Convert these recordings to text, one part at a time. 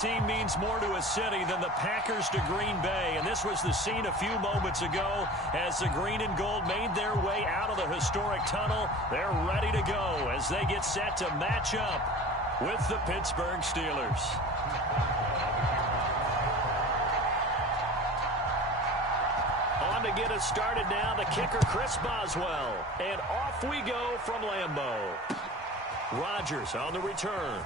Team means more to a city than the Packers to Green Bay, and this was the scene a few moments ago as the green and gold made their way out of the historic tunnel. They're ready to go as they get set to match up with the Pittsburgh Steelers. On to get us started now, the kicker Chris Boswell, and off we go from Lambeau. Rodgers on the return.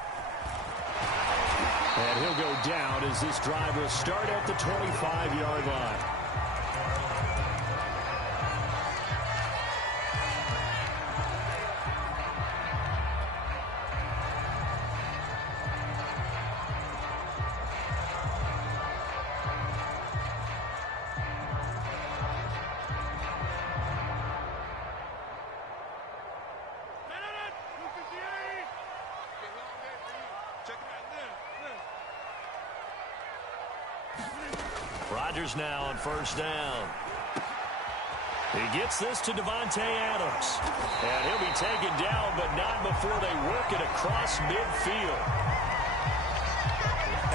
And he'll go down as this drive will start at the 25-yard line. Rodgers now on first down. He gets this to Devontae Adams. And he'll be taken down, but not before they work it across midfield.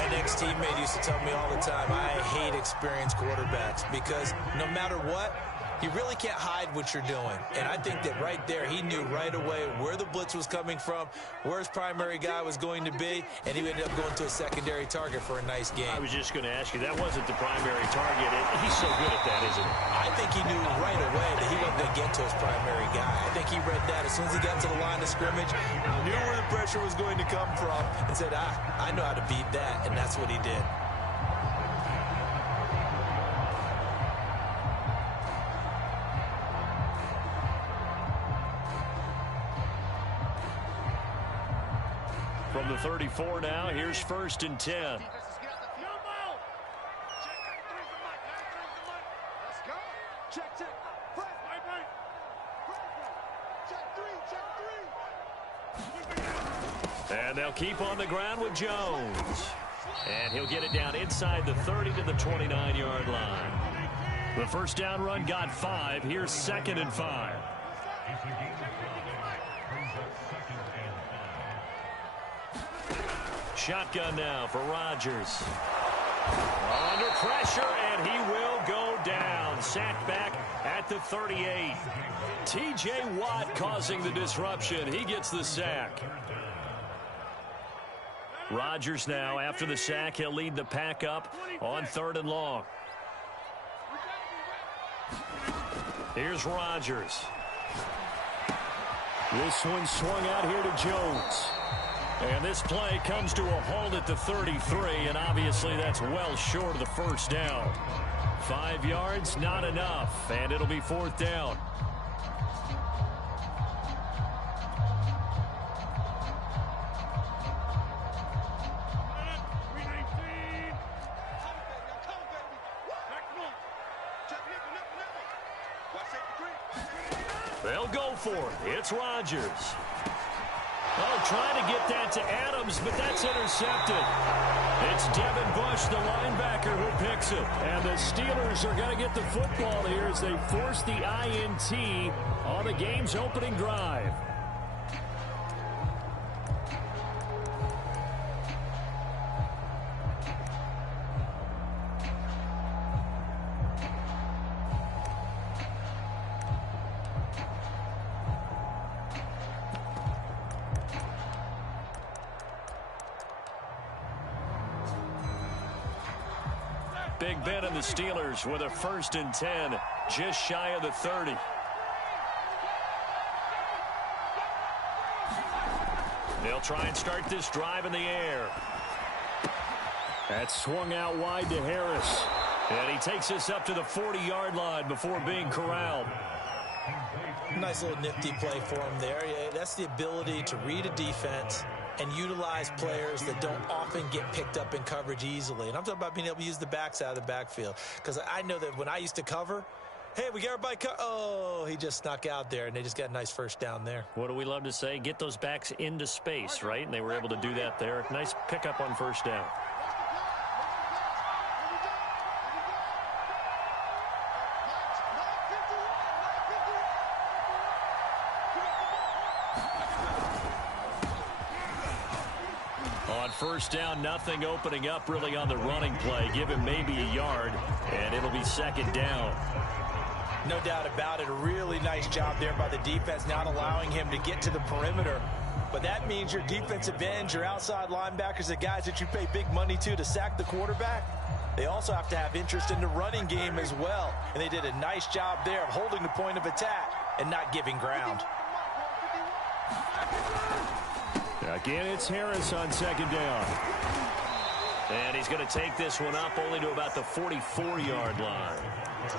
An ex-teammate used to tell me all the time, I hate experienced quarterbacks because no matter what, you really can't hide what you're doing. And I think that right there, he knew right away where the blitz was coming from, where his primary guy was going to be, and he ended up going to a secondary target for a nice game. I was just going to ask you, that wasn't the primary target. He's so good at that, isn't he? I think he knew right away that he wasn't going to get to his primary guy. I think he read that as soon as he got to the line of scrimmage, knew where the pressure was going to come from, and said, I know how to beat that, and that's what he did. From the 34 now, here's first and 10. And they'll keep on the ground with Jones. And he'll get it down inside the 30 to the 29-yard line. The first down run got 5. Here's second and 5. Shotgun now for Rodgers. Under pressure, and he will go down. Sacked back at the 38. T.J. Watt causing the disruption. He gets the sack. Rodgers now, after the sack, he'll lead the pack up on 3rd and long. Here's Rodgers. This one swung out here to Jones. And this play comes to a halt at the 33, and obviously that's well short of the first down. 5 yards, not enough, and it'll be 4th down. They'll go for it. It's Rodgers. Oh, trying to get that to Adams, but that's intercepted. It's Devin Bush, the linebacker, who picks it. And the Steelers are going to get the football here as they force the INT on the game's opening drive. Big Ben and the Steelers with a 1st and 10, just shy of the 30. They'll try and start this drive in the air. That swung out wide to Harris. And he takes us up to the 40-yard line before being corralled. Nice little nifty play for him there. Yeah, that's the ability to read a defense and utilize players that don't often get picked up in coverage easily. And I'm talking about being able to use the backs out of the backfield. Because I know that when I used to cover, hey, we got everybody oh, he just snuck out there, and they just got a nice first down there. What do we love to say? Get those backs into space, right? And they were able to do that there. Nice pickup on first down. first down, nothing opening up really on the running play. Give him maybe a yard, and it'll be second down. No doubt about it. A really nice job there by the defense, not allowing him to get to the perimeter. But that means your defensive ends, your outside linebackers, the guys that you pay big money to sack the quarterback, they also have to have interest in the running game as well. And they did a nice job there of holding the point of attack and not giving ground. Again, it's Harris on second down. And he's going to take this one up only to about the 44-yard line.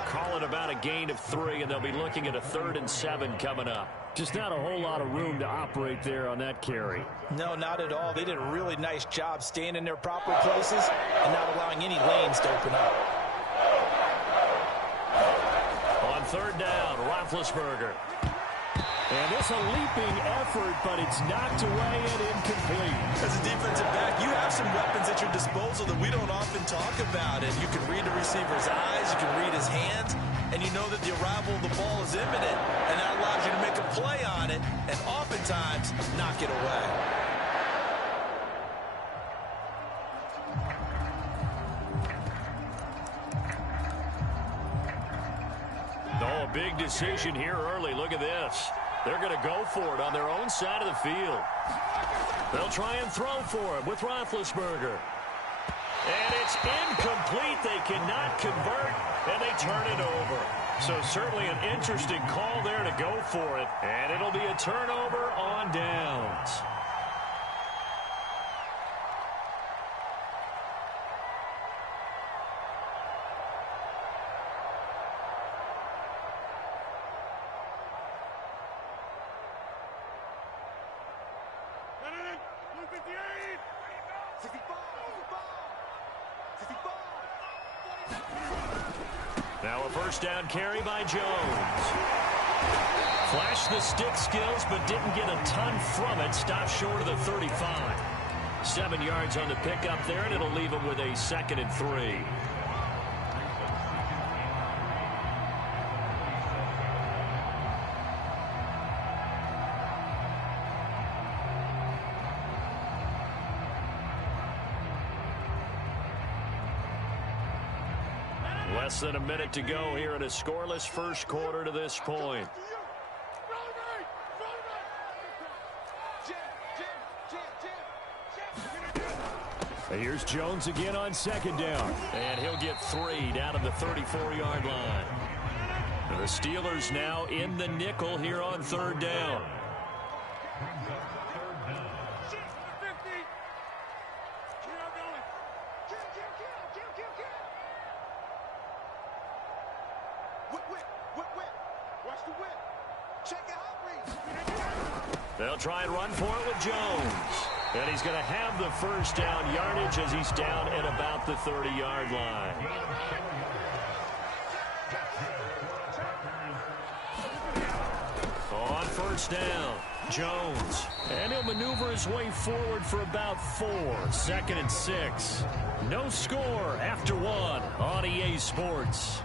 Call it about a gain of 3, and they'll be looking at a 3rd and 7 coming up. Just not a whole lot of room to operate there on that carry. No, not at all. They did a really nice job staying in their proper places and not allowing any lanes to open up. On 3rd down, Roethlisberger. And it's a leaping effort, but it's knocked away and incomplete. As a defensive back, you have some weapons at your disposal that we don't often talk about. And you can read the receiver's eyes, you can read his hands, and you know that the arrival of the ball is imminent. And that allows you to make a play on it and oftentimes knock it away. Oh, a big decision here early. Look at this. They're going to go for it on their own side of the field. They'll try and throw for it with Roethlisberger. And it's incomplete. They cannot convert, and they turn it over. So certainly an interesting call there to go for it. And it'll be a turnover on downs. Now a first down carry by Jones. Flashed the stick skills, but didn't get a ton from it. Stopped short of the 35. 7 yards on the pickup there, and it'll leave him with a 2nd and 3. Less than a minute to go here in a scoreless first quarter to this point. Here's Jones again on second down. And he'll get 3 down at the 34-yard line. The Steelers now in the nickel here on 3rd down. They'll try and run for it with Jones. And he's going to have the first down yardage as he's down at about the 30-yard line. On first down, Jones. And he'll maneuver his way forward for about 4. 2nd and 6. No score after 1 on EA Sports.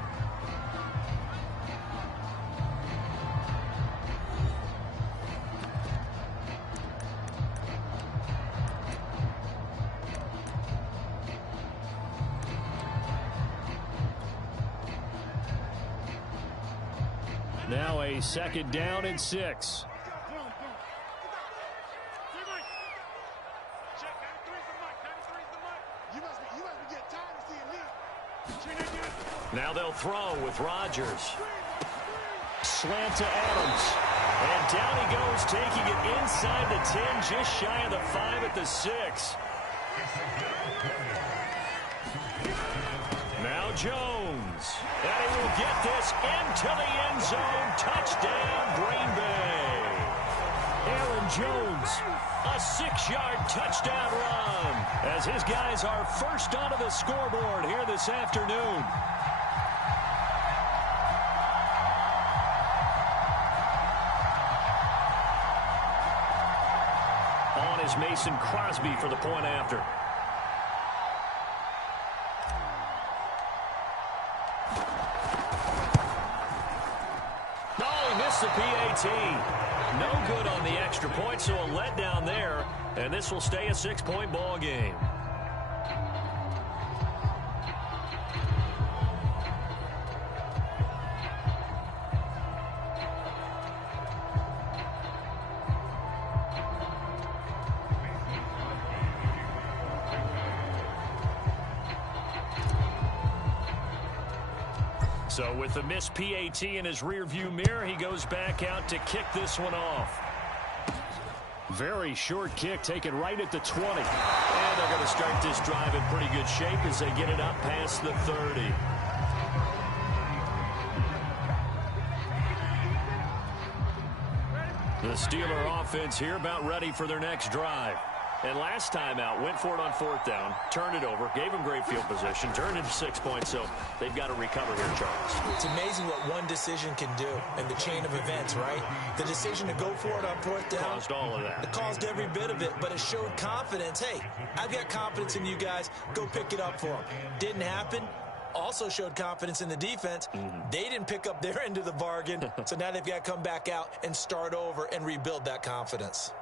Now a 2nd down and 6. Now they'll throw with Rodgers. Slant to Adams. And down he goes, taking it inside the 10, just shy of the 5 at the 6. Now Jones. And he will get this into the end zone. Touchdown, Green Bay. Aaron Jones, a 6-yard touchdown run as his guys are first onto the scoreboard here this afternoon. On is Mason Crosby for the point after. The PAT. No good on the extra point, so a letdown there. And this will stay a 6-point ball game. So with the missed PAT in his rearview mirror, he goes back out to kick this one off. Very short kick taken right at the 20. And they're going to start this drive in pretty good shape as they get it up past the 30. The Steeler offense here about ready for their next drive. And last time out, went for it on 4th down, turned it over, gave them great field position, turned into 6 points, so they've got to recover here, Charles. It's amazing what one decision can do in the chain of events, right? The decision to go for it on 4th down. Caused all of that. It caused every bit of it, but it showed confidence. Hey, I've got confidence in you guys. Go pick it up for them. Didn't happen. Also showed confidence in the defense. They didn't pick up their end of the bargain, so now they've got to come back out and start over and rebuild that confidence.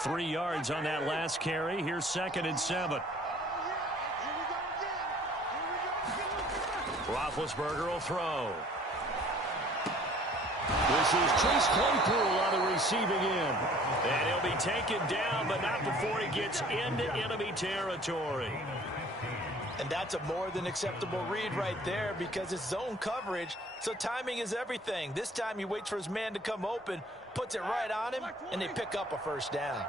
3 yards on that last carry. Here's 2nd and 7. Roethlisberger will throw. This is Chase Claypool on the receiving end. And he'll be taken down, but not before he gets into enemy territory. And that's a more than acceptable read right there because it's zone coverage, so timing is everything. This time he waits for his man to come open, puts it right on him, and they pick up a 1st down.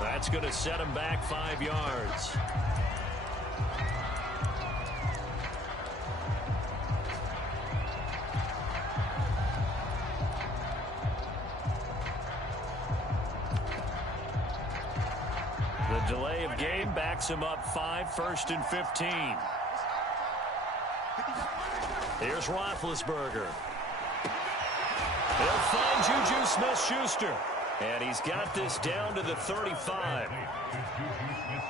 That's going to set him back 5 yards. The delay of game backs him up 5, 1st and 15. Here's Roethlisberger. He'll find Juju Smith-Schuster. And he's got this down to the 35.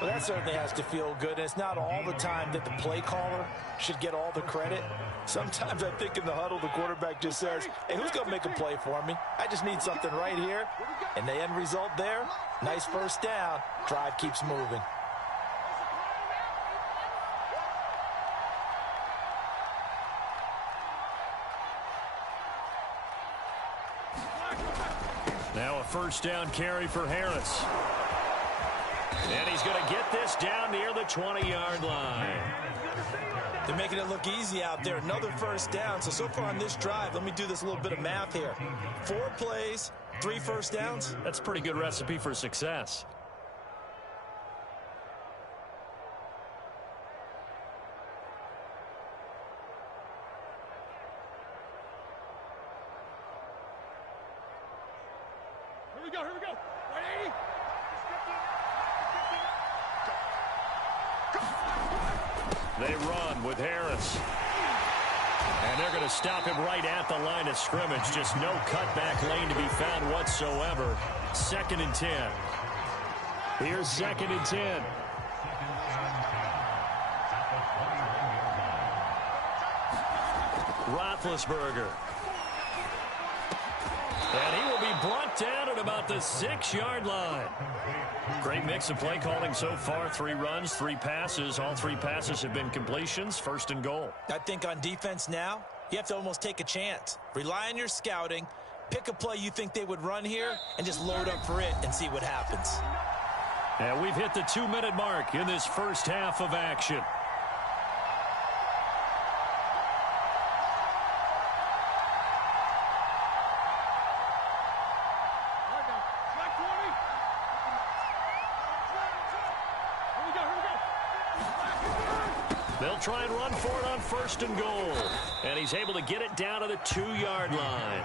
Well, that certainly has to feel good. And it's not all the time that the play caller should get all the credit. Sometimes I think in the huddle, the quarterback just says, hey, who's going to make a play for me? I just need something right here. And the end result there, nice 1st down. Drive keeps moving. Now a 1st down carry for Harris. And he's going to get this down near the 20-yard line. They're making it look easy out there. Another 1st down. So far on this drive, let me do this little bit of math here. 4 plays, 3 1st downs. That's a pretty good recipe for success. Here we go. Ready? They run with Harris. And they're going to stop him right at the line of scrimmage. Just no cutback lane to be found whatsoever. 2nd and 10. Here's 2nd and 10. Roethlisberger. And he will be brought down at about the 6-yard line. Great mix of play calling so far. 3 runs, 3 passes. All 3 passes have been completions. 1st and goal. I think on defense now, you have to almost take a chance. Rely on your scouting. Pick a play you think they would run here and just load up for it and see what happens. And we've hit the 2-minute mark in this first half of action. They'll try and run for it on 1st and goal. And he's able to get it down to the 2-yard line.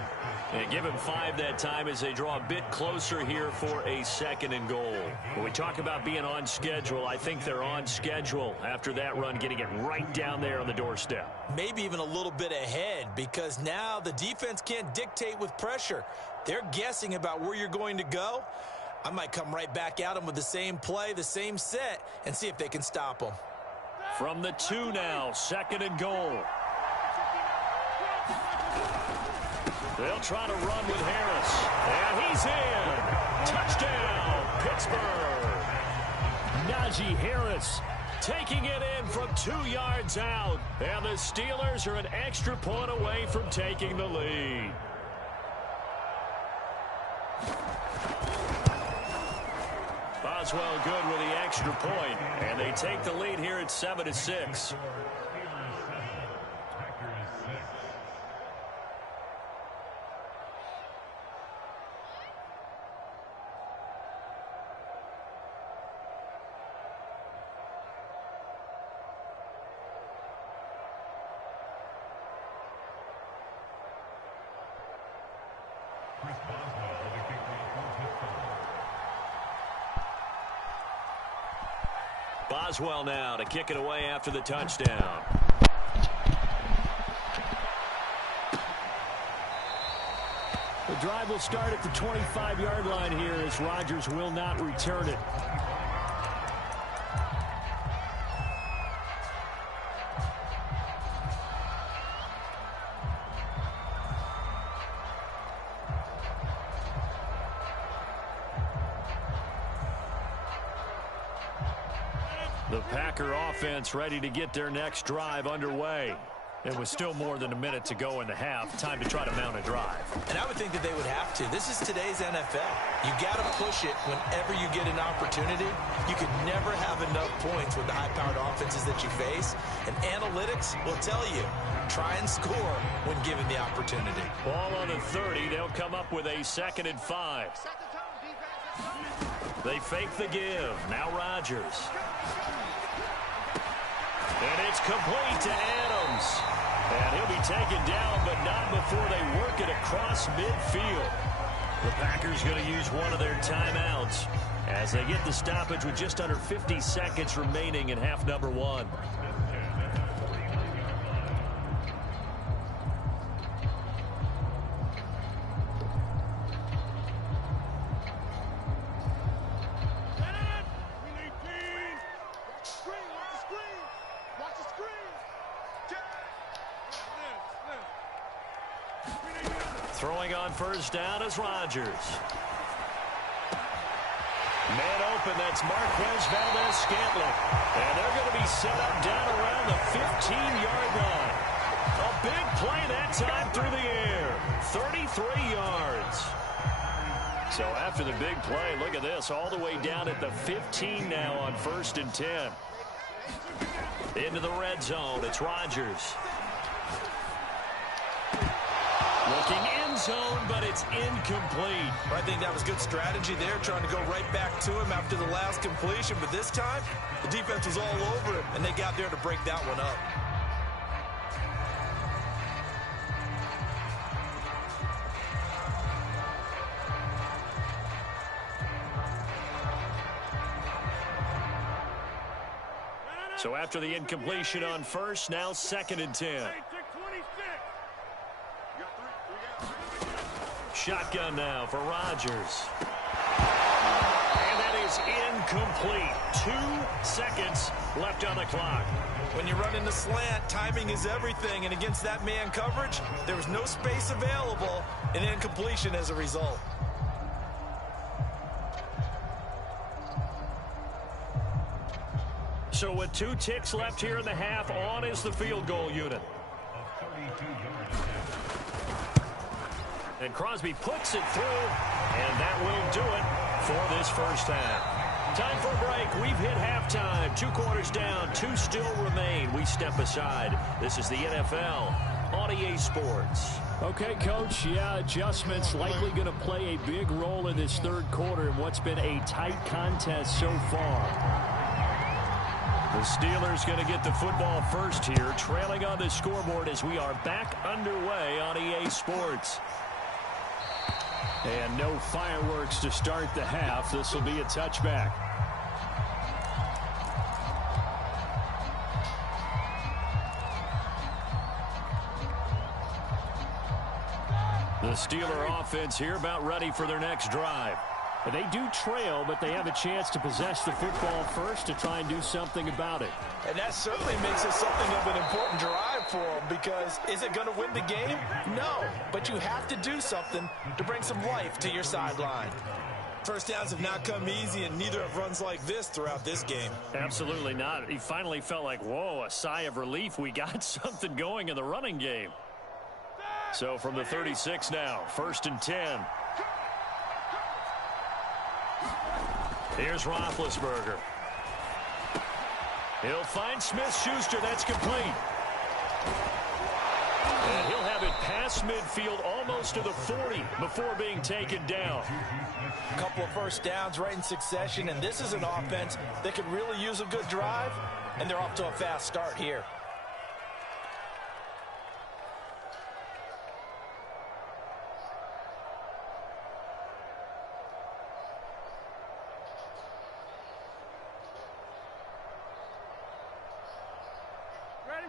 And give him 5 that time as they draw a bit closer here for a 2nd and goal. When we talk about being on schedule, I think they're on schedule after that run, getting it right down there on the doorstep. Maybe even a little bit ahead, because now the defense can't dictate with pressure. They're guessing about where you're going to go. I might come right back at them with the same play, the same set, and see if they can stop them. From the 2 now, 2nd and goal. They'll try to run with Harris. And he's in. Touchdown, Pittsburgh. Najee Harris taking it in from 2 yards out. And the Steelers are an extra point away from taking the lead. Boswell good with the extra point, and they take the lead here at 7-6. Boswell now to kick it away after the touchdown. The drive will start at the 25-yard line here as Rodgers will not return it. The Packer offense ready to get their next drive underway. And with still more than a minute to go in the half, time to try to mount a drive. And I would think that they would have to. This is today's NFL. You got to push it whenever you get an opportunity. You could never have enough points with the high-powered offenses that you face. And analytics will tell you, try and score when given the opportunity. Ball on the 30. They'll come up with a 2nd and 5. They fake the give. Now Rodgers. And it's complete to Adams. And he'll be taken down, but not before they work it across midfield. The Packers going to use one of their timeouts as they get the stoppage with just under 50 seconds remaining in half number 1. Throwing on 1st down is Rodgers. Man open, that's Marquez Valdez-Scantling. And they're going to be set up down around the 15-yard line. A big play that time through the air. 33 yards. So after the big play, look at this, all the way down at the 15 now on 1st and 10. Into the red zone, it's Rodgers. Looking end zone, but it's incomplete. I think that was good strategy there, trying to go right back to him after the last completion. But this time, the defense was all over him, and they got there to break that one up. So after the incompletion on 1st, now 2nd and 10. Shotgun now for Rodgers. And that is incomplete. 2 seconds left on the clock. When you run in the slant, timing is everything. And against that man coverage, there was no space available, and incompletion as a result. So with 2 ticks left here in the half, on is the field goal unit. And Crosby puts it through, and that will do it for this first half. Time for a break. We've hit halftime. 2 quarters down, 2 still remain. We step aside. This is the NFL on EA Sports. Okay, Coach, yeah, adjustments likely going to play a big role in this 3rd quarter in what's been a tight contest so far. The The Steelers going to get the football first here, trailing on the scoreboard as we are back underway on EA Sports. And no fireworks to start the half. This will be a touchback. The Steeler offense here about ready for their next drive. They do trail, but they have a chance to possess the football first to try and do something about it. And that certainly makes it something of an important drive for them, because is it going to win the game? No, but you have to do something to bring some life to your sideline. First downs have not come easy, and neither have runs like this throughout this game. Absolutely not. He finally felt like, whoa, a sigh of relief. We got something going in the running game. So from the 36 now, 1st and 10. Here's Roethlisberger. He'll find Smith-Schuster. That's complete. And he'll have it past midfield almost to the 40 before being taken down. A couple of first downs right in succession, and this is an offense that could really use a good drive, and they're off to a fast start here.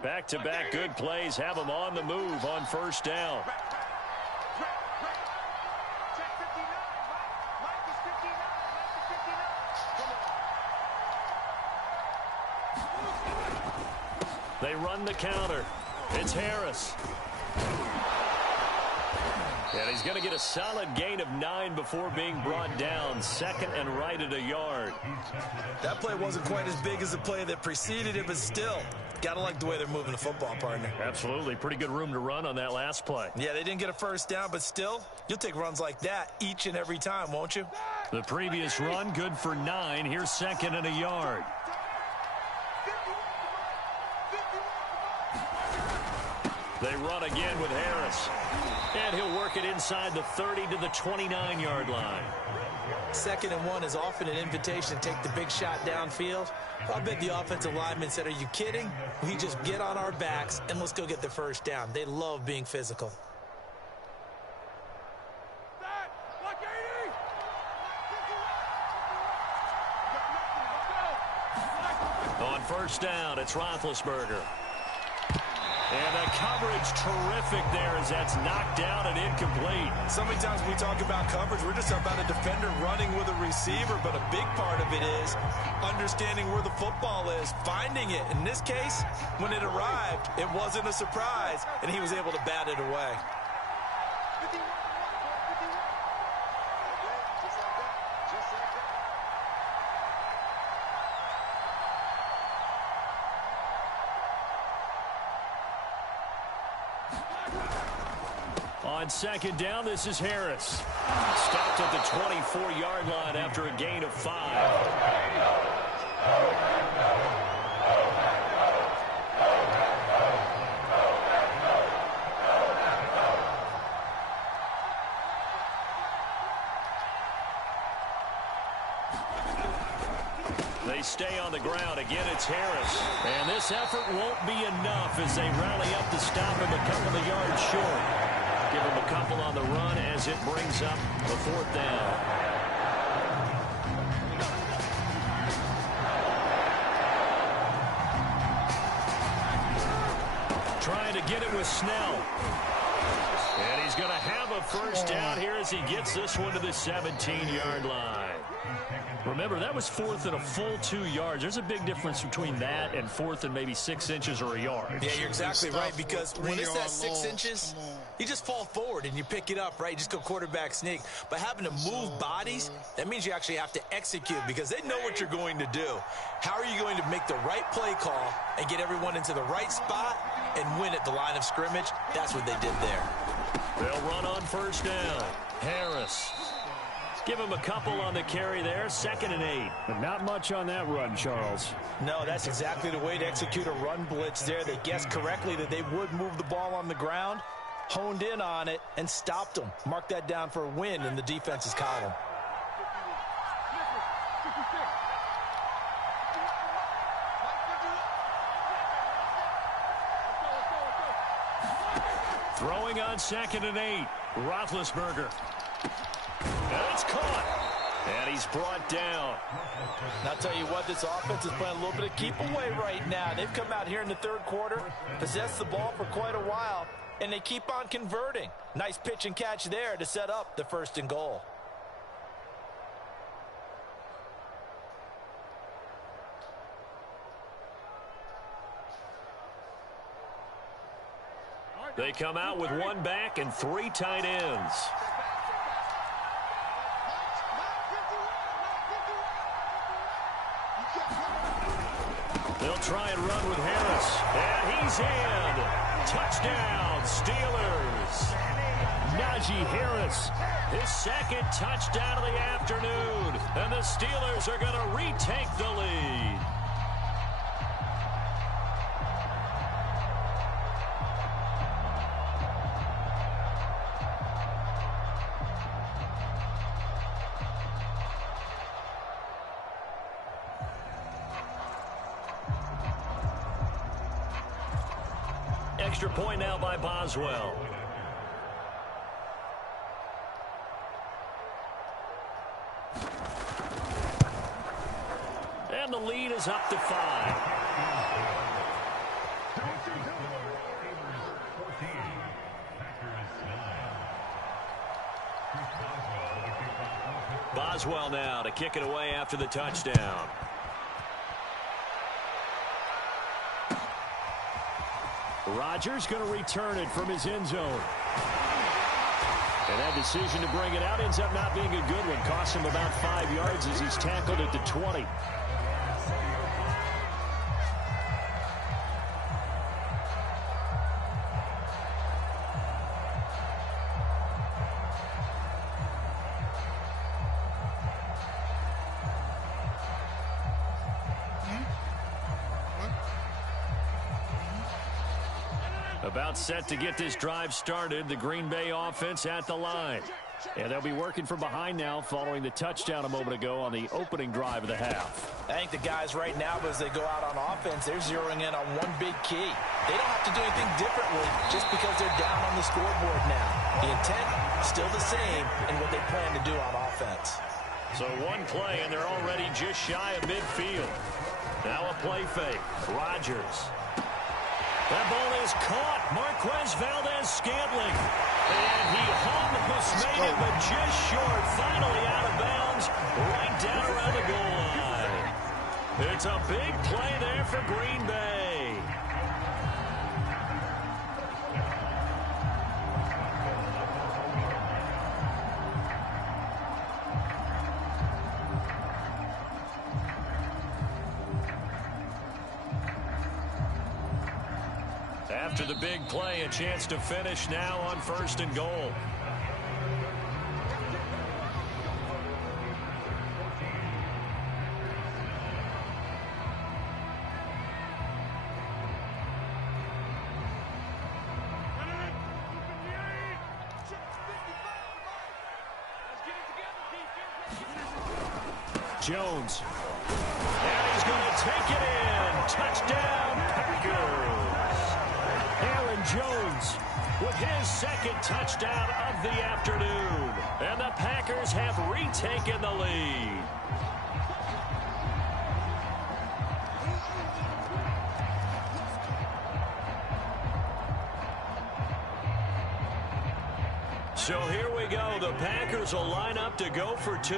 Back-to-back good plays have them on the move on first down. They run the counter. It's Harris. And he's going to get a solid gain of 9 before being brought down. 2nd and right at a yard. That play wasn't quite as big as the play that preceded it, but still, got to like the way they're moving the football, partner. Absolutely. Pretty good room to run on that last play. Yeah, they didn't get a first down, but still, you'll take runs like that each and every time, won't you? The previous run, good for 9. Here's 2nd and a yard. They run again with Harris. And he'll work it inside the 30 to the 29-yard line. 2nd and 1 is often an invitation to take the big shot downfield. I bet the offensive lineman said, are you kidding? We just get on our backs and let's go get the first down. They love being physical. On first down, it's Roethlisberger. And the coverage terrific there as that's knocked down and incomplete. So many times we talk about coverage, we're just talking about a defender running with a receiver, but a big part of it is understanding where the football is, finding it. In this case, when it arrived, it wasn't a surprise, and he was able to bat it away. On 2nd down, this is Harris. Stopped at the 24-yard line after a gain of 5. They stay on the ground. Again, it's Harris. And this effort won't be enough as they rally up to stop him a couple of yards short. Give him a couple on the run as it brings up the 4th down. Trying to get it with Snell. And he's going to have a first down here as he gets this one to the 17-yard line. Remember, that was 4th and a full 2 yards. There's a big difference between that and 4th and maybe 6 inches or a yard. Yeah, you're exactly right, because when it's that 6 inches, you just fall forward and you pick it up, right? You just go quarterback sneak. But having to move bodies, that means you actually have to execute, because they know what you're going to do. How are you going to make the right play call and get everyone into the right spot and win at the line of scrimmage? That's what they did there. They'll run on first down. Harris. Give him a couple on the carry there. 2nd and 8. But not much on that run, Charles. No, that's exactly the way to execute a run blitz there. They guessed correctly that they would move the ball on the ground, honed in on it, and stopped them. Mark that down for a win in the defense's column. Throwing on 2nd and 8. Roethlisberger. And it's caught. And he's brought down. And I'll tell you what, this offense is playing a little bit of keep away right now. They've come out here in the 3rd quarter, possessed the ball for quite a while, and they keep on converting. Nice pitch and catch there to set up the 1st and goal. They come out with 1 back and 3 tight ends. They'll try and run with Harris. And he's in. Touchdown, Steelers. Najee Harris, his 2nd touchdown of the afternoon. And the Steelers are going to retake the lead. Extra point now by Boswell. And the lead is up to 5. Boswell now to kick it away after the touchdown. Rodgers going to return it from his end zone. And that decision to bring it out ends up not being a good one. Cost him about 5 yards as he's tackled at the 20. About set to get this drive started. The Green Bay offense at the line. And they'll be working from behind now following the touchdown a moment ago on the opening drive of the half. I think the guys right now, as they go out on offense, they're zeroing in on one big key. They don't have to do anything differently just because they're down on the scoreboard now. The intent still the same in what they plan to do on offense. So 1 play, and they're already just shy of midfield. Now a play fake. Rodgers. That ball is caught. Marquez Valdez-Scantling. And he almost made it, but just short. Finally out of bounds, right down around the goal line. It's a big play there for Green Bay. After the big play, a chance to finish now on 1st and goal. Jones. And he's going to take it in. Touchdown, Packers. Jones with his 2nd touchdown of the afternoon. And the Packers have retaken the lead. So here we go. The Packers will line up to go for 2.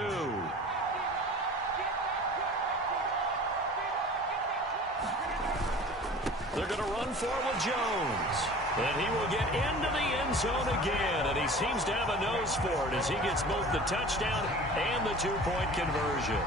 They're going to run forward Jones. And he will get into the end zone again. And he seems to have a nose for it as he gets both the touchdown and the 2-point conversion.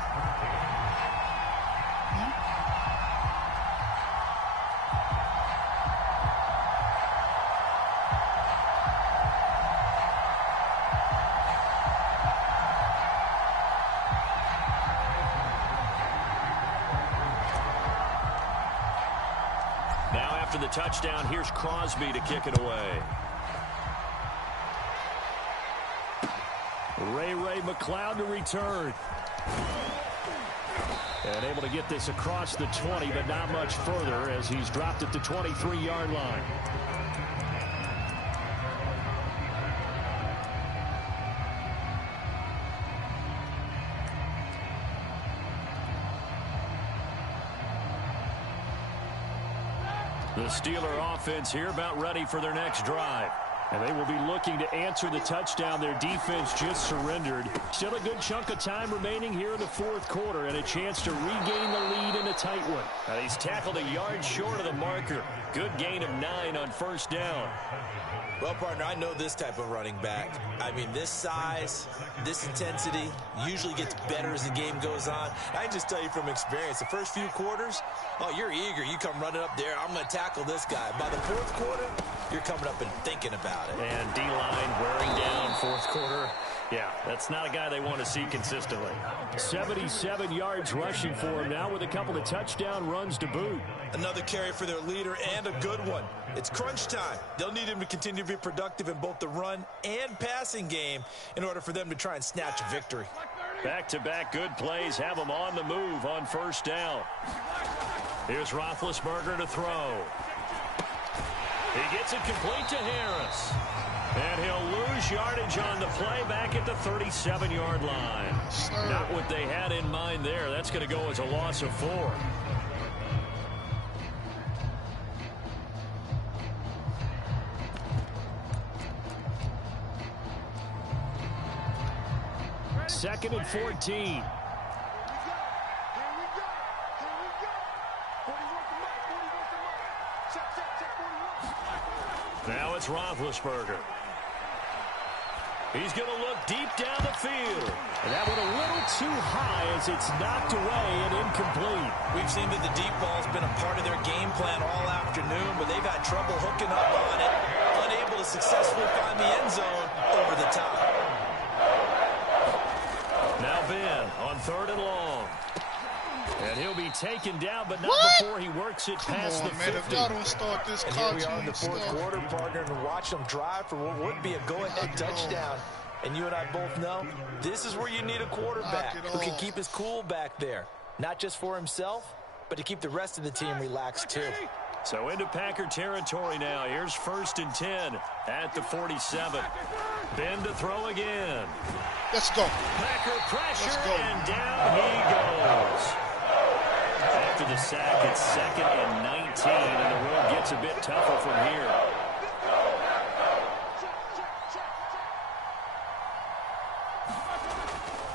After the touchdown, here's Crosby to kick it away. Ray McLeod to return. And able to get this across the 20, but not much further as he's dropped at the 23-yard line. The Steeler offense here about ready for their next drive. And they will be looking to answer the touchdown their defense just surrendered. Still a good chunk of time remaining here in the fourth quarter and a chance to regain the lead in a tight one. Now he's tackled a yard short of the marker. Good gain of 9 on first down. Well, partner, I know this type of running back. I mean, this size, this intensity usually gets better as the game goes on. I can just tell you from experience, the first few quarters, oh, you're eager. You come running up there, I'm going to tackle this guy. By the fourth quarter, you're coming up and thinking about it. And D-line wearing down fourth quarter. Yeah, that's not a guy they want to see consistently. 77 yards rushing for him now with a couple of touchdown runs to boot. Another carry for their leader and a good one. It's crunch time. They'll need him to continue to be productive in both the run and passing game in order for them to try and snatch a victory. Back-to-back good plays have them on the move on first down. Here's Roethlisberger to throw. He gets it complete to Harris. And he'll lose yardage on the play back at the 37-yard line. Not what they had in mind there. That's going to go as a loss of 4. Second and 14. Now it's Roethlisberger. He's going to look deep down the field. And that one a little too high as it's knocked away and incomplete. We've seen that the deep ball's been a part of their game plan all afternoon, but they've had trouble hooking up on it, unable to successfully find the end zone over the top. Now Ben on 3rd and long. And he'll be taken down, but not before he works it past the 50. If y'all don't start this and here we are in the fourth quarter, partner, and watch them drive for what would be a go-ahead touchdown. And you and I both know this is where you need a quarterback who can keep his cool back there. Not just for himself, but to keep the rest of the team relaxed too. So into Packer territory now. Here's 1st and 10 at the 47. Ben to throw again. Let's go. Packer pressure, and down he goes. After the sack, it's 2nd and 19, and the road gets a bit tougher from here.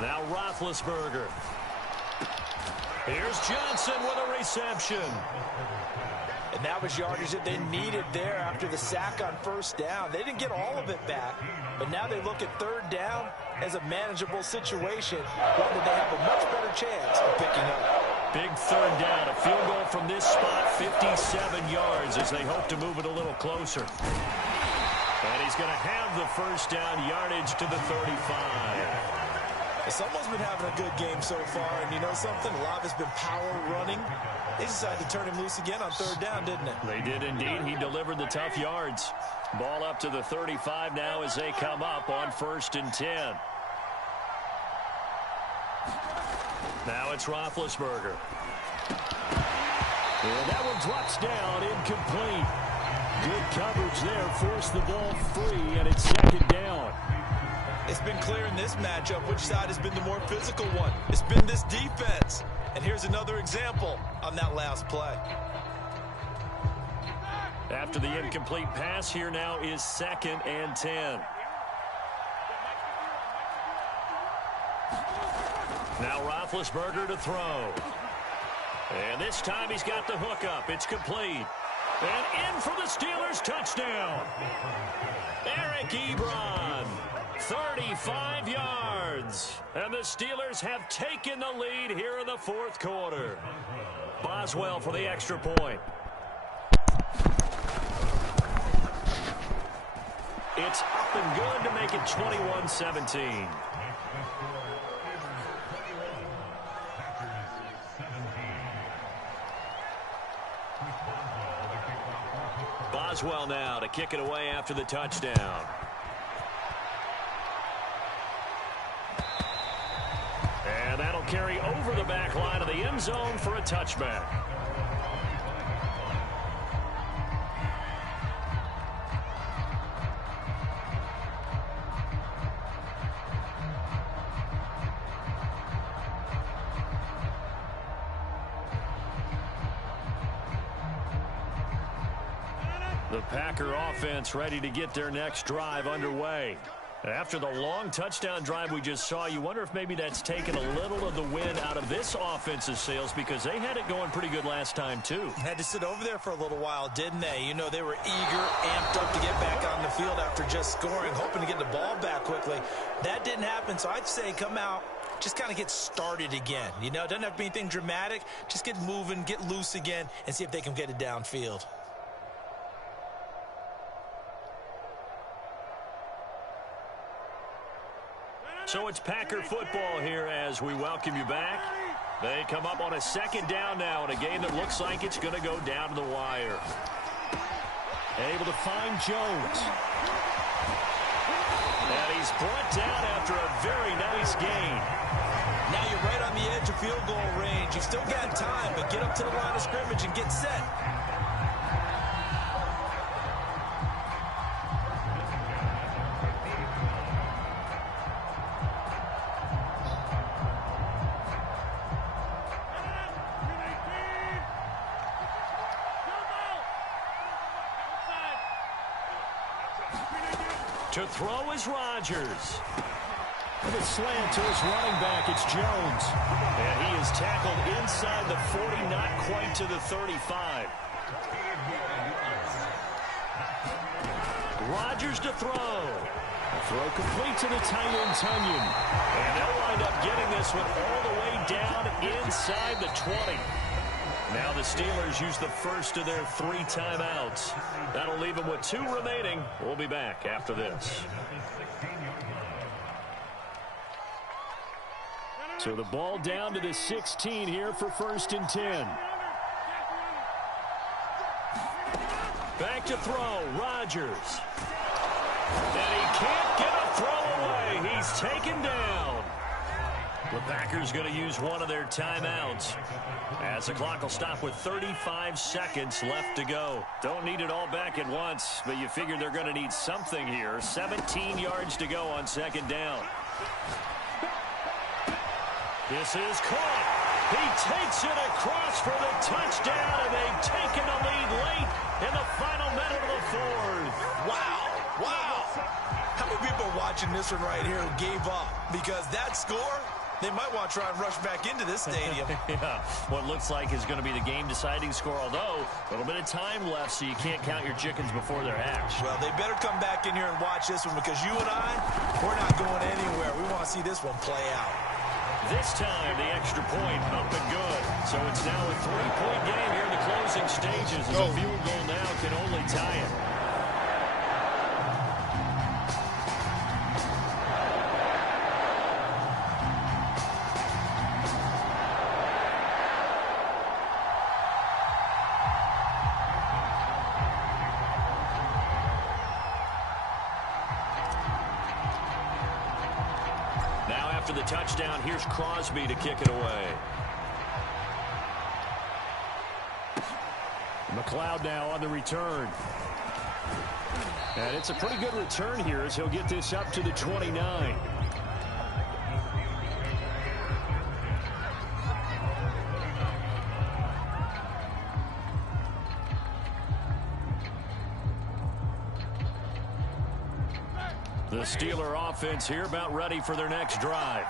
Now Roethlisberger. Here's Johnson with a reception. And that was yardage that they needed there after the sack on first down. They didn't get all of it back, but now they look at 3rd down as a manageable situation, one that they have a much better chance of picking up. Big 3rd down, a field goal from this spot, 57 yards as they hope to move it a little closer. And he's going to have the first down, yardage to the 35. Someone's been having a good game so far, and you know something? A lot of it's been power running. They decided to turn him loose again on 3rd down, didn't it? They did indeed. He delivered the tough yards. Ball up to the 35 now as they come up on 1st and 10. Now it's Roethlisberger. And that one drops down, incomplete. Good coverage there, forced the ball free, and it's 2nd down. It's been clear in this matchup which side has been the more physical one. It's been this defense. And here's another example on that last play. After the incomplete pass, here now is 2nd and 10. Now Roethlisberger to throw. And this time he's got the hook up. It's complete. And in for the Steelers touchdown. Eric Ebron, 35 yards. And the Steelers have taken the lead here in the fourth quarter. Boswell for the extra point. It's up and good to make it 21-17. Boswell now to kick it away after the touchdown. And that'll carry over the back line of the end zone for a touchback. The Packer offense ready to get their next drive underway. After the long touchdown drive we just saw, you wonder if maybe that's taken a little of the wind out of this offense's sails because they had it going pretty good last time, too. Had to sit over there for a little while, didn't they? You know, they were eager, amped up to get back on the field after just scoring, hoping to get the ball back quickly. That didn't happen, so I'd say come out, just kind of get started again. You know, it doesn't have to be anything dramatic. Just get moving, get loose again, and see if they can get it downfield. So it's Packer football here as we welcome you back. They come up on a second down now in a game that looks like it's going to go down to the wire. Able to find Jones. And he's brought down after a very nice gain. Now you're right on the edge of field goal range. You've still got time, but get up to the line of scrimmage and get set. To throw is Rodgers. With a slant to his running back, it's Jones. And he is tackled inside the 40, not quite to the 35. Rodgers to throw. A throw complete to the tight end, Tunyon. And they'll wind up getting this one all the way down inside the 20. Now the Steelers use the first of their 3 timeouts. That'll leave them with 2 remaining. We'll be back after this. So the ball down to the 16 here for 1st and 10. Back to throw, Rodgers. And he can't get a throw away. He's taken down. The Packers going to use one of their timeouts as the clock will stop with 35 seconds left to go. Don't need it all back at once, but you figure they're going to need something here. 17 yards to go on 2nd down. This is caught. He takes it across for the touchdown, and they've taken a lead late in the final minute of the 4th. Wow. Wow. How many people are watching this one right here who gave up? Because that score, they might want to try and rush back into this stadium. Yeah, what looks like is going to be the game-deciding score, although a little bit of time left, so you can't count your chickens before they're hatched. Well, they better come back in here and watch this one because you and I, we're not going anywhere. We want to see this one play out. This time, the extra point up and good. So it's now a 3-point game here in the closing stages as a field goal now can only tie it. After the touchdown, here's Crosby to kick it away. McLeod now on the return. And it's a pretty good return here as he'll get this up to the 29. The Steeler offense here about ready for their next drive.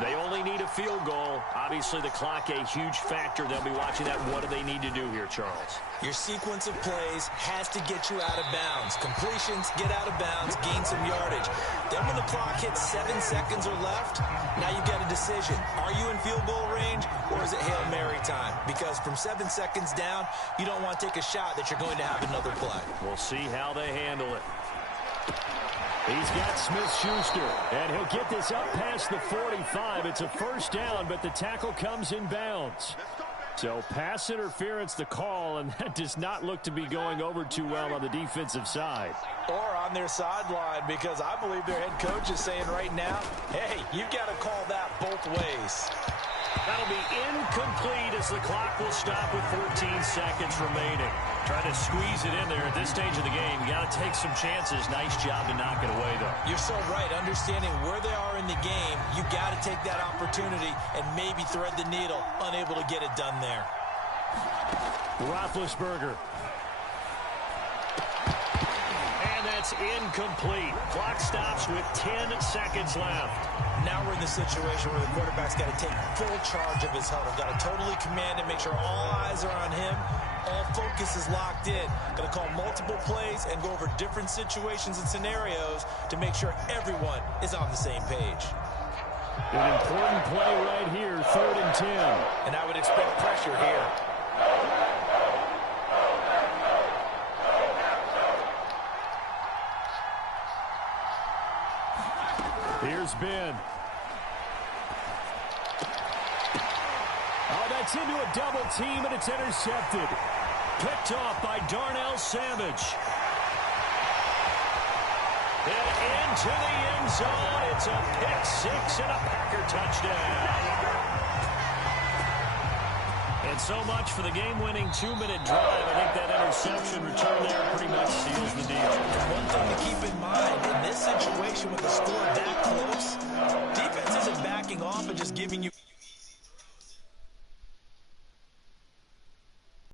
They only need a field goal. Obviously, the clock a huge factor. They'll be watching that. What do they need to do here, Charles? Your sequence of plays has to get you out of bounds. Completions, get out of bounds, gain some yardage. Then when the clock hits 7 seconds or left, now you've got a decision. Are you in field goal range or is it Hail Mary time? Because from 7 seconds down, you don't want to take a shot that you're going to have another play. We'll see how they handle it. He's got Smith-Schuster, and he'll get this up past the 45. It's a 1st down, but the tackle comes in bounds. So pass interference the call, and that does not look to be going over too well on the defensive side. Or on their sideline, because I believe their head coach is saying right now, hey, you've got to call that both ways. That'll be incomplete as the clock will stop with 14 seconds remaining. Trying to squeeze it in there at this stage of the game. You got to take some chances. Nice job to knock it away, though. You're so right. Understanding where they are in the game, you got to take that opportunity and maybe thread the needle. Unable to get it done there. Roethlisberger. that's incomplete. Clock stops with 10 seconds left. Now we're in the situation where the quarterback's got to take full charge of his huddle. Got to totally command it, make sure all eyes are on him. All focus is locked in. Going to call multiple plays and go over different situations and scenarios to make sure everyone is on the same page. An important play right here, 3rd and 10. And I would expect pressure here. Here's Ben. Oh, that's into a double team, and it's intercepted. Picked off by Darnell Savage. And into the end zone. It's a pick six and a Packer touchdown. And so much for the game-winning 2-minute drive. I think that interception return there pretty much seals the deal. One thing to keep in mind, in this situation with the score that close, defense isn't backing off and just giving you